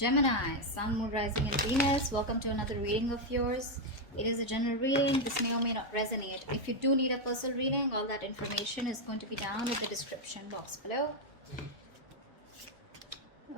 Gemini, Sun, Moon, Rising, and Venus. Welcome to another reading of yours. It is a general reading. This may or may not resonate. If you do need a personal reading, all that information is going to be down in the description box below.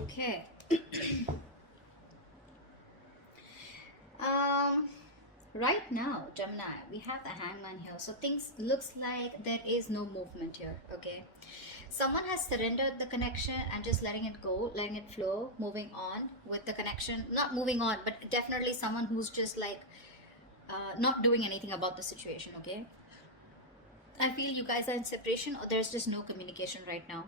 Okay. Right now, Gemini, we have the Hangman here. So things looks like there is no movement here. Okay. Someone has surrendered the connection and just letting it go, letting it flow, moving on with the connection. Not moving on, but definitely someone who's just like not doing anything about the situation. Okay. I feel you guys are in separation or there's just no communication right now.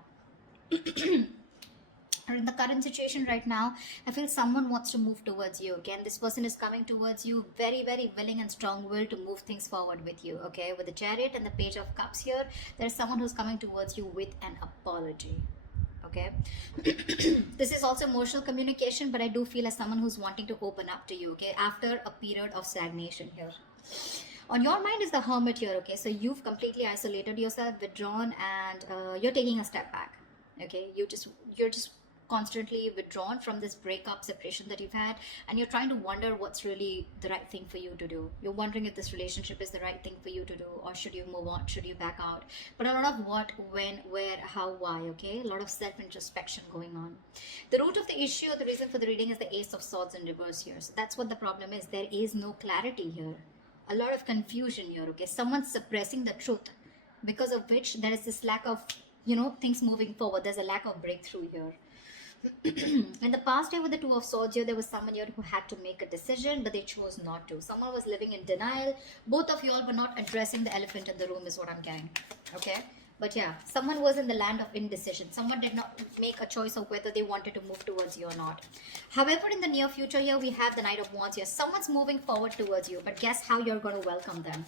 Or in the current situation right now, I feel someone wants to move towards you. Again, this person is coming towards you very, very willing and strong-willed to move things forward with you. Okay, with the Chariot and the Page of Cups here, there's someone who's coming towards you with an apology. Okay. This is also emotional communication, but I do feel as someone who's wanting to open up to you. Okay, after a period of stagnation here. On your mind is the Hermit here. Okay, so you've completely isolated yourself, withdrawn, and you're taking a step back. Okay, you're just constantly withdrawn from this breakup separation that you've had, and you're trying to wonder what's really the right thing for you to do. You're wondering if this relationship is the right thing for you to do, or should you move on, should you back out. But a lot of what, when, where, how, why. Okay, a lot of self-introspection going on. The root of the issue, the reason for the reading, is the Ace of Swords in reverse here. So that's what the problem is. There is no clarity here, a lot of confusion here. Okay, someone's suppressing the truth, because of which there is this lack of things moving forward. There's a lack of breakthrough here. In the past year with the Two of Swords here, there was someone here who had to make a decision, but they chose not to. Someone was living in denial. Both of you all were not addressing the elephant in the room is what I'm getting. Okay, but yeah, someone was in the land of indecision. Someone did not make a choice of whether they wanted to move towards you or not. However, in the near future here, we have the Knight of Wands here. Someone's moving forward towards you, but guess how you're going to welcome them?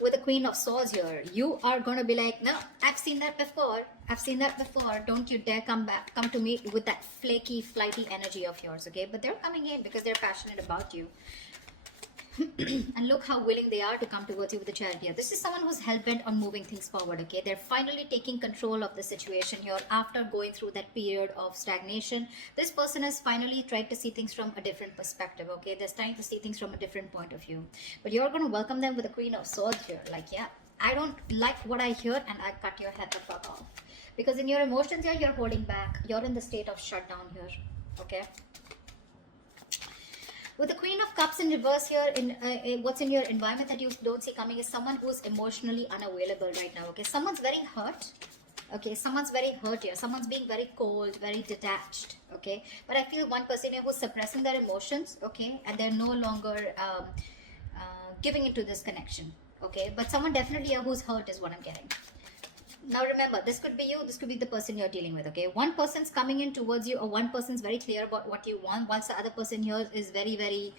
With the Queen of Swords here, you are going to be like, no, I've seen that before. I've seen that before. Don't you dare come to me with that flaky, flighty energy of yours, okay? But they're coming in because they're passionate about you. And look how willing they are to come towards you with the Chariot here. This is someone who's hell-bent on moving things forward, okay? They're finally taking control of the situation here after going through that period of stagnation. This person has finally tried to see things from a different perspective, okay? They're trying to see things from a different point of view. But you're going to welcome them with the Queen of Swords here. Like, yeah, I don't like what I hear, and I cut your head the fuck off. Because in your emotions here, you're holding back. You're in the state of shutdown here, okay? With the Queen of Cups in reverse here, what's in your environment that you don't see coming is someone who's emotionally unavailable right now, okay? Someone's very hurt, okay? Someone's very hurt here. Someone's being very cold, very detached, okay? But I feel one person here who's suppressing their emotions, okay? And they're no longer giving into this connection, okay? But someone definitely here who's hurt is what I'm getting. Now remember, this could be you, this could be the person you're dealing with, okay? One person's coming in towards you, or one person's very clear about what you want, whilst the other person here is very, very,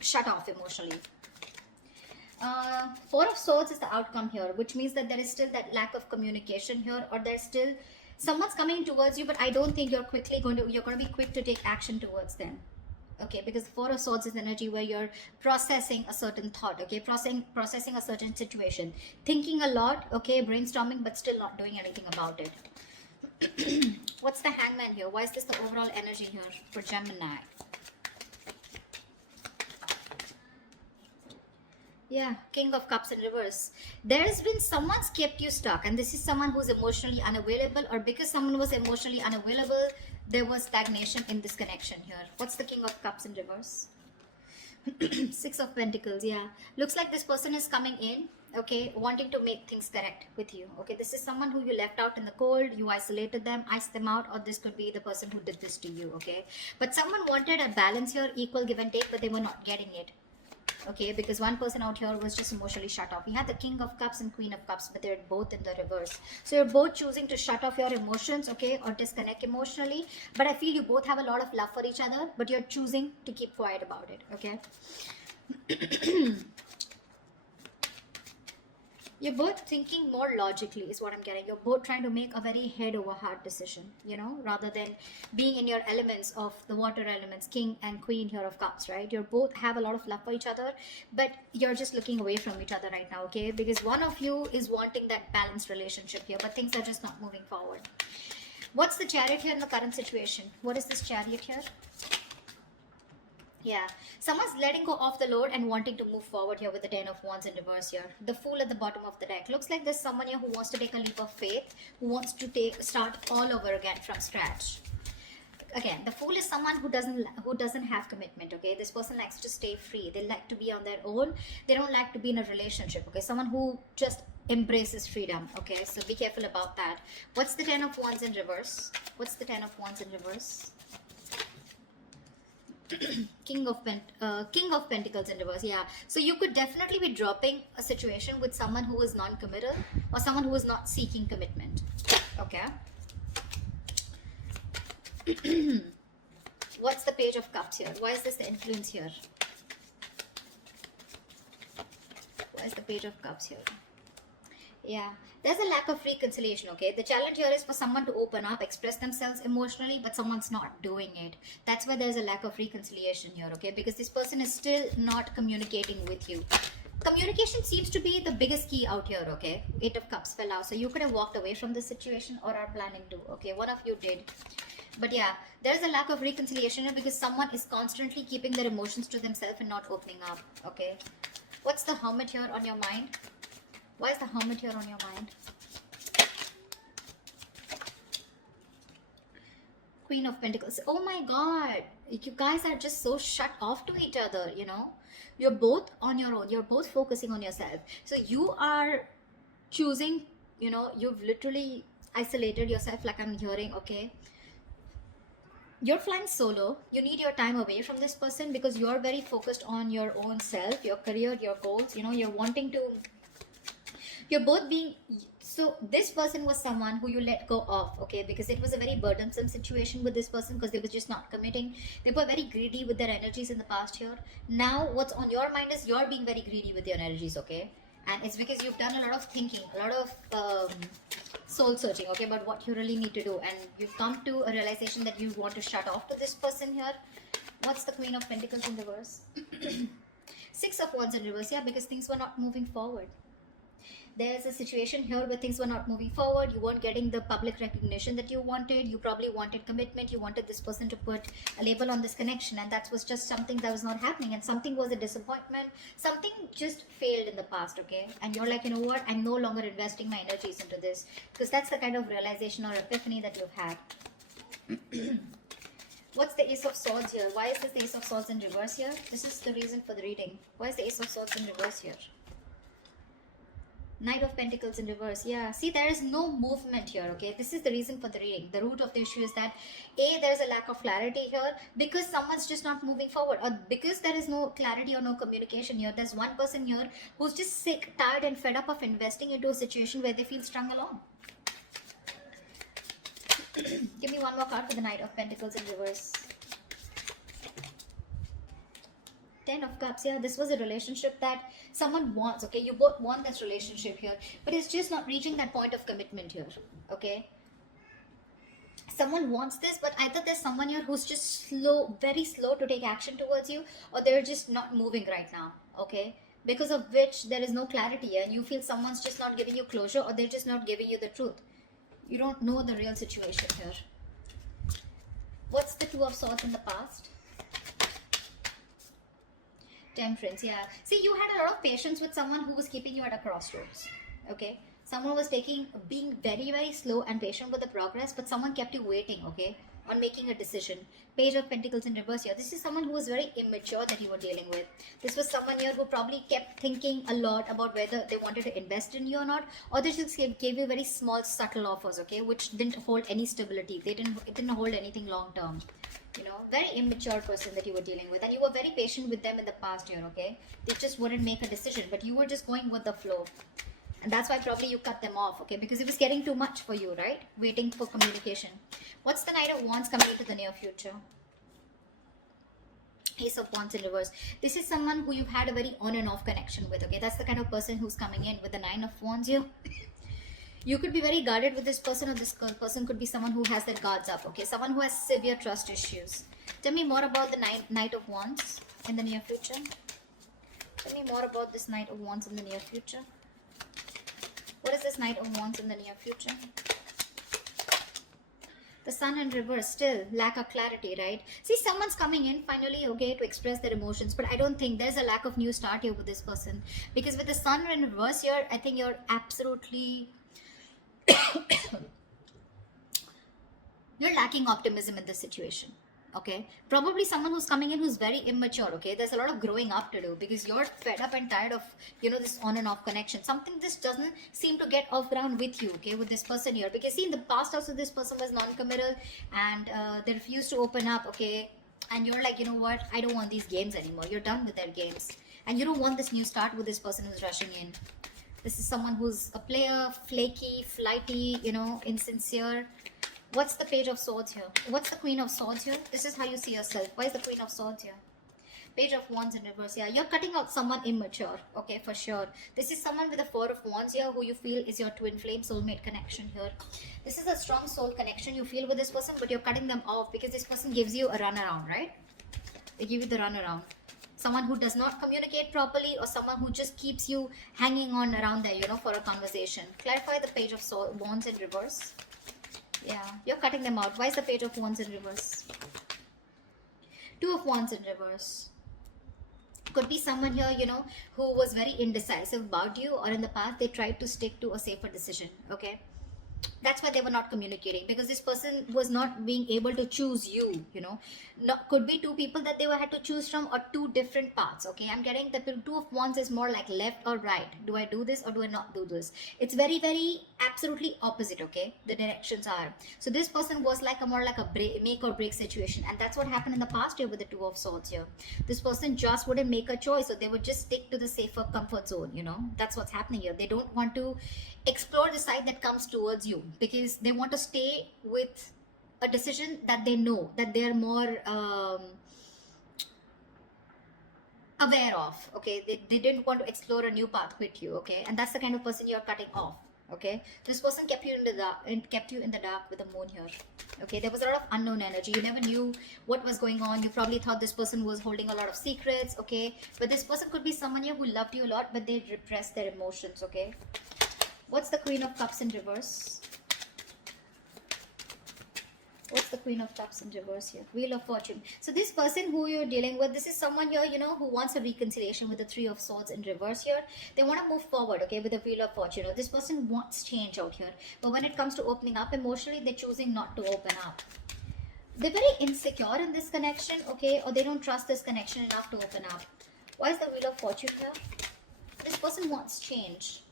shut off emotionally. Four of Swords is the outcome here, which means that there is still that lack of communication here, or there's still someone's coming towards you, but I don't think you're going to be quick to take action towards them. Okay, because the Four of Swords is energy where you're processing a certain thought, okay, processing a certain situation, thinking a lot, okay, brainstorming, but still not doing anything about it. What's the Hangman here? Why is this the overall energy here for Gemini? Yeah, King of Cups in reverse. There's been someone's kept you stuck, and this is someone who's emotionally unavailable, or because someone was emotionally unavailable, there was stagnation in this connection here. What's the King of Cups in reverse? Six of Pentacles, yeah. Looks like this person is coming in, okay, wanting to make things correct with you. Okay, this is someone who you left out in the cold, you isolated them, iced them out, or this could be the person who did this to you, okay? But someone wanted a balance here, equal give and take, but they were not getting it. Okay, because one person out here was just emotionally shut off. We had the King of Cups and Queen of Cups, but they're both in the reverse. So you're both choosing to shut off your emotions, okay, or disconnect emotionally. But I feel you both have a lot of love for each other, but you're choosing to keep quiet about it, okay? You're both thinking more logically is what I'm getting. You're both trying to make a very head over heart decision, rather than being in your elements of the water elements, King and Queen here of Cups, right? You both have a lot of love for each other, but you're just looking away from each other right now, okay? Because one of you is wanting that balanced relationship here, but things are just not moving forward. What's the Chariot here in the current situation? What is this Chariot here? Yeah, someone's letting go of the load and wanting to move forward here with the Ten of Wands in reverse here. The Fool at the bottom of the deck. Looks like there's someone here who wants to take a leap of faith, who wants to start all over again from scratch. Again, the Fool is someone who doesn't have commitment. Okay, this person likes to stay free. They like to be on their own. They don't like to be in a relationship. Okay, someone who just embraces freedom. Okay, so be careful about that. What's the Ten of Wands in reverse? What's the Ten of Wands in reverse? King of Pentacles in reverse. Yeah, so you could definitely be dropping a situation with someone who is non-committal or someone who is not seeking commitment. Okay. What's the Page of Cups here? Why is this the influence here? Why is the Page of Cups here? Yeah, there's a lack of reconciliation. Okay, the challenge here is for someone to open up, express themselves emotionally, but someone's not doing it. That's why there's a lack of reconciliation here. Okay, because this person is still not communicating with you. Communication seems to be the biggest key out here. Okay, Eight of Cups fell out, so you could have walked away from this situation or are planning to. Okay, one of you did. But yeah, there's a lack of reconciliation here because someone is constantly keeping their emotions to themselves and not opening up. Okay, what's the Hermit here on your mind? Why is the Hermit here on your mind? Queen of Pentacles. Oh my God. You guys are just so shut off to each other, you know. You're both on your own. You're both focusing on yourself. So you are choosing, you know, you've literally isolated yourself like I'm hearing, okay. You're flying solo. You need your time away from this person because you're very focused on your own self, your career, your goals. You know, you're wanting to... You're both being... So this person was someone who you let go of, okay, because it was a very burdensome situation with this person because they were just not committing. They were very greedy with their energies in the past year. Now what's on your mind is you're being very greedy with your energies, okay, and it's because you've done a lot of thinking, a lot of soul searching, okay, about what you really need to do, and you've come to a realization that you want to shut off to this person here. What's the Queen of Pentacles in reverse? Six of Wands in reverse. Yeah, because things were not moving forward. There's a situation here where things were not moving forward. You weren't getting the public recognition that you wanted. You probably wanted commitment. You wanted this person to put a label on this connection, and that was just something that was not happening, and something was a disappointment. Something just failed in the past, okay, and you're like, you know what, I'm no longer investing my energies into this, because that's the kind of realization or epiphany that you've had. What's the Ace of Swords here? Why is this the Ace of Swords in reverse here? This is the reason for the reading. Why is the Ace of Swords in reverse here? Knight of Pentacles in reverse. Yeah, see, there is no movement here, okay. This is the reason for the reading. The root of the issue is that there's a lack of clarity here because someone's just not moving forward, or because there is no clarity or no communication here. There's one person here who's just sick, tired and fed up of investing into a situation where they feel strung along. Give me one more card for the Knight of Pentacles in reverse. Ten of Cups. Yeah, this was a relationship that someone wants, okay. You both want this relationship here, but it's just not reaching that point of commitment here, okay. Someone wants this, but either there's someone here who's just slow, very slow to take action towards you, or they're just not moving right now, okay, because of which there is no clarity here, and you feel someone's just not giving you closure, or they're just not giving you the truth. You don't know the real situation here. What's the Two of Swords in the past? Temperance. Yeah, see, you had a lot of patience with someone who was keeping you at a crossroads, okay. Someone was being very, very slow and patient with the progress, but someone kept you waiting, okay, on making a decision. Page of Pentacles in reverse here. This is someone who was very immature that you were dealing with. This was someone here who probably kept thinking a lot about whether they wanted to invest in you or not, or they just gave you very small, subtle offers, okay, which didn't hold any stability. It didn't hold anything long term. You know, very immature person that you were dealing with, and you were very patient with them in the past year, okay. They just wouldn't make a decision, but you were just going with the flow, and that's why probably you cut them off, okay, because it was getting too much for you, right? Waiting for communication. What's the Knight of Wands coming into the near future? Ace of Wands in reverse. This is someone who you've had a very on and off connection with, okay. That's the kind of person who's coming in with the Nine of Wands here. You could be very guarded with this person, or this person could be someone who has their guards up, okay. Someone who has severe trust issues. Tell me more about the Knight of Wands in the near future. Tell me more about this Knight of Wands in the near future. What is this Knight of Wands in the near future? The Sun in reverse, still lack of clarity, right? See, someone's coming in finally, okay, to express their emotions, but I don't think there's a lack of new start here with this person, because with the Sun in reverse here, I think you're absolutely you're lacking optimism in this situation. Okay, probably someone who's coming in who's very immature. Okay, there's a lot of growing up to do, because you're fed up and tired of, this on and off connection. Something just doesn't seem to get off ground with you. Okay, with this person here, because see, in the past also this person was non-committal, and they refused to open up. Okay, and you're like, you know what, I don't want these games anymore. You're done with their games, and you don't want this new start with this person who's rushing in. This is someone who's a player, flaky, flighty, insincere. What's the Page of Swords here? What's the Queen of Swords here? This is how you see yourself. Why is the Queen of Swords here? Page of Wands in reverse. Yeah, you're cutting out someone immature. Okay, for sure. This is someone with a Four of Wands here who you feel is your twin flame soulmate connection here. This is a strong soul connection you feel with this person, but you're cutting them off because this person gives you a runaround, right? They give you the runaround. Someone who does not communicate properly, or someone who just keeps you hanging on around there, for a conversation. Clarify the Page of Wands in reverse. Yeah, you're cutting them out. Why is the Page of Wands in reverse? Two of Wands in reverse. Could be someone here, who was very indecisive about you, or in the past they tried to stick to a safer decision. Okay, that's why they were not communicating, because this person was not being able to choose you. Could be two people that they had to choose from, or two different paths. Okay, I'm getting the Two of Wands is more like left or right. Do I do this or do I not do this? It's very, very absolutely opposite. Okay, the directions are. So this person was like a more like a make or break situation, and that's what happened in the past year with the Two of Swords here. This person just wouldn't make a choice, so they would just stick to the safer comfort zone. That's what's happening here. They don't want to explore the side that comes towards you, because they want to stay with a decision that they know, that they're more aware of. Okay, they didn't want to explore a new path with you. Okay, and that's the kind of person you're cutting off. Okay, this person kept you in the dark, and kept you in the dark with the moon here. Okay, there was a lot of unknown energy. You never knew what was going on. You probably thought this person was holding a lot of secrets. Okay, but this person could be someone here who loved you a lot, but they repressed their emotions. Okay, what's the Queen of Cups in reverse? What's the Queen of Cups in reverse here? Wheel of Fortune. So this person who you're dealing with, this is someone here, who wants a reconciliation with the Three of Swords in reverse here. They want to move forward, okay, with the Wheel of Fortune. This person wants change out here. But when it comes to opening up emotionally, they're choosing not to open up. They're very insecure in this connection, okay, or they don't trust this connection enough to open up. Why is the Wheel of Fortune here? This person wants change.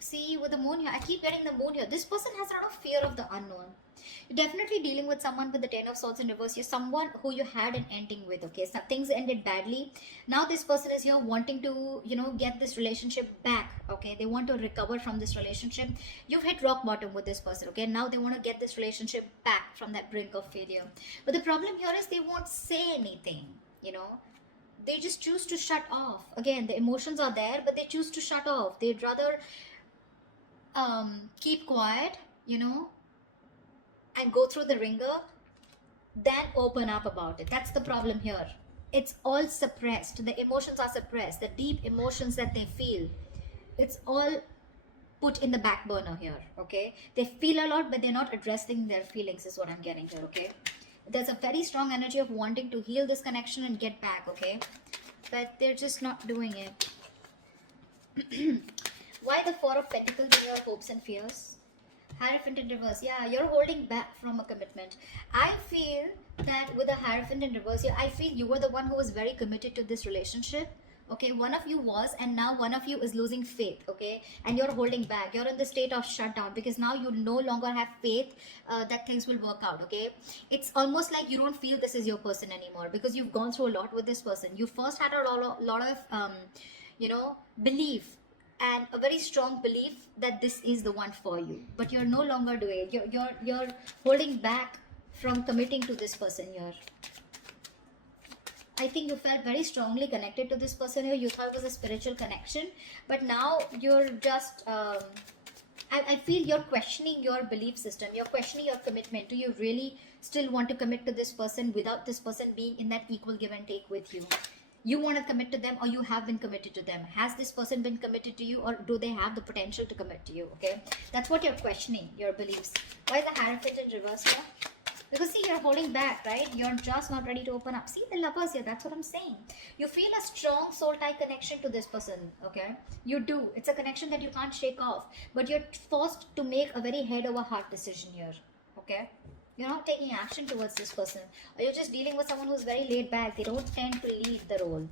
See, with the moon here, I keep getting the moon here. This person has a lot of fear of the unknown. You're definitely dealing with someone with the Ten of Swords in reverse. You're someone who you had an ending with, okay? So things ended badly. Now this person is here wanting to, get this relationship back, okay? They want to recover from this relationship. You've hit rock bottom with this person, okay? Now they want to get this relationship back from that brink of failure. But the problem here is they won't say anything, They just choose to shut off. Again, the emotions are there, but they choose to shut off. They'd rather keep quiet, and go through the ringer than open up about it. That's the problem here. It's all suppressed. The emotions are suppressed. The deep emotions that they feel, it's all put in the back burner here, okay? They feel a lot, but they're not addressing their feelings, is what I'm getting here, okay? There's a very strong energy of wanting to heal this connection and get back, okay? But they're just not doing it. Why the Four of Pentacles in your hopes and fears? Hierophant in reverse. Yeah, you're holding back from a commitment. I feel that with the Hierophant in reverse here, I feel you were the one who was very committed to this relationship. Okay, one of you was, and now one of you is losing faith. Okay, and you're holding back. You're in the state of shutdown because now you no longer have faith that things will work out. Okay, it's almost like you don't feel this is your person anymore because you've gone through a lot with this person. You first had a lot of belief, and a very strong belief that this is the one for you, but you're no longer doing it. You're holding back from committing to this person here. I think you felt very strongly connected to this person here. You thought it was a spiritual connection, but now you're just I feel you're questioning your belief system. You're questioning your commitment. Do you really still want to commit to this person without this person being in that equal give and take with you? You want to commit to them, or you have been committed to them? Has this person been committed to you, or do they have the potential to commit to you? Okay, that's what you're questioning, your beliefs. Why is the Hierophant in reverse here? Because see, you're holding back, right? You're just not ready to open up. See the lovers here, that's what I'm saying. You feel a strong soul tie connection to this person, okay? You do. It's a connection that you can't shake off. But you're forced to make a very head over heart decision here, okay? You're not taking action towards this person. Or you're just dealing with someone who's very laid back. They don't tend to lead the role.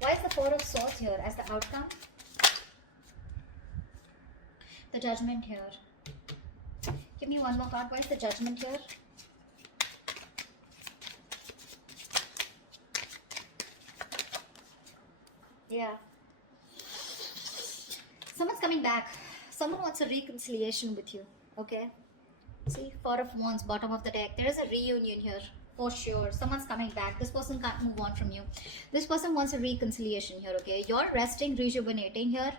Why is the Four of Swords here as the outcome? The Judgment here. Give me one more card. Why is the Judgment here? Yeah. Someone's coming back. Someone wants a reconciliation with you. Okay. See, Four of Wands, bottom of the deck. There is a reunion here. For sure. Someone's coming back. This person can't move on from you. This person wants a reconciliation here. Okay. You're resting, rejuvenating here.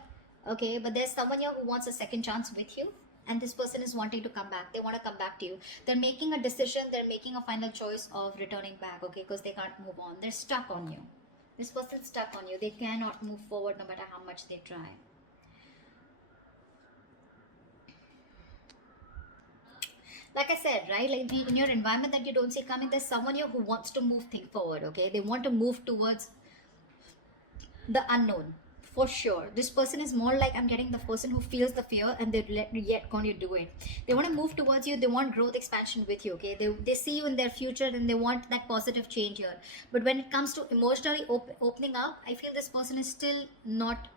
Okay. But there's someone here who wants a second chance with you. And this person is wanting to come back. They want to come back to you. They're making a decision. They're making a final choice of returning back. Okay. Because they can't move on. They're stuck on you. This person's stuck on you. They cannot move forward no matter how much they try. Like I said, right? Like in your environment that you don't see coming, there's someone here who wants to move things forward, okay? They want to move towards the unknown. For sure. This person is more like, I'm getting the person who feels the fear and they're yet going to do it. They want to move towards you. They want growth, expansion with you, okay? They see you in their future and they want that positive change here. But when it comes to emotionally opening up, I feel this person is still not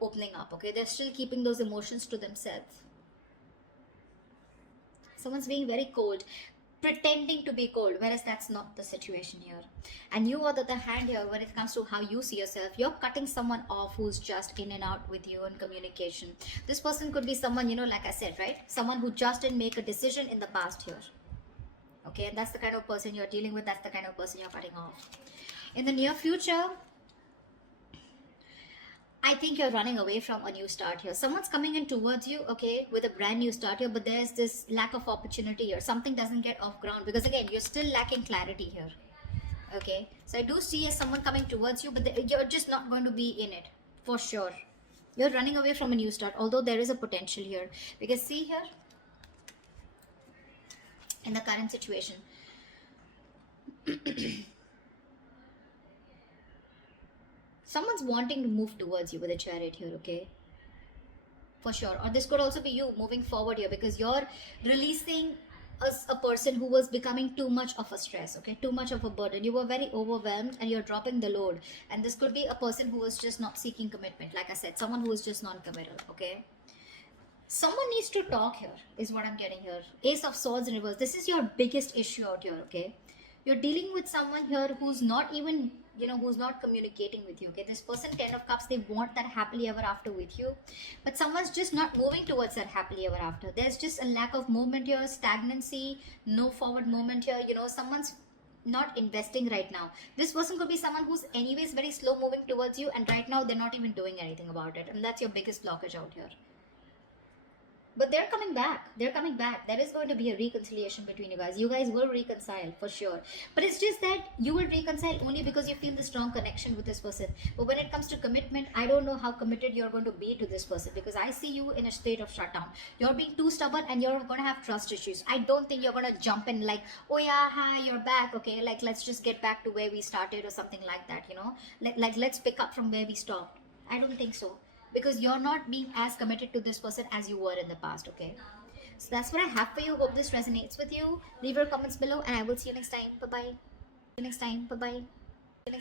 opening up, okay? They're still keeping those emotions to themselves. Someone's being very cold, pretending to be cold, whereas that's not the situation here. And you, on the other hand, here, when it comes to how you see yourself, you're cutting someone off who's just in and out with you in communication. This person could be someone, you know, like I said, right? Someone who just didn't make a decision in the past here. Okay, and that's the kind of person you're dealing with. That's the kind of person you're cutting off. In the near future, I think you're running away from a new start here. Someone's coming in towards you, okay, with a brand new start here, but there's this lack of opportunity here. Something doesn't get off ground because, again, you're still lacking clarity here, okay? So I do see someone coming towards you, but you're just not going to be in it, for sure. You're running away from a new start, although there is a potential here. Because see here, in the current situation, someone's wanting to move towards you with a Chariot here, okay? For sure. Or this could also be you moving forward here because you're releasing a person who was becoming too much of a stress, okay? Too much of a burden. You were very overwhelmed and you're dropping the load. And this could be a person who was just not seeking commitment. Like I said, someone who is just non-committal, okay? Someone needs to talk here, is what I'm getting here. Ace of Swords in reverse. This is your biggest issue out here, okay? You're dealing with someone here who's not even, you know, who's not communicating with you, okay? This person, 10 of Cups, they want that happily ever after with you. But someone's just not moving towards that happily ever after. There's just a lack of movement here, stagnancy, no forward movement here. You know, someone's not investing right now. This person could be someone who's anyways very slow moving towards you, and right now they're not even doing anything about it. And that's your biggest blockage out here. But they're coming back. They're coming back. There is going to be a reconciliation between you guys. You guys will reconcile for sure. But it's just that you will reconcile only because you feel the strong connection with this person. But when it comes to commitment, I don't know how committed you're going to be to this person because I see you in a state of shutdown. You're being too stubborn and you're going to have trust issues. I don't think you're going to jump in like, oh yeah, hi, you're back. Okay, like let's just get back to where we started or something like that, you know. Like let's pick up from where we stopped. I don't think so. Because you're not being as committed to this person as you were in the past, okay? So that's what I have for you. Hope this resonates with you. Leave your comments below and I will see you next time. Bye-bye. See you next time. Bye-bye. See you next time.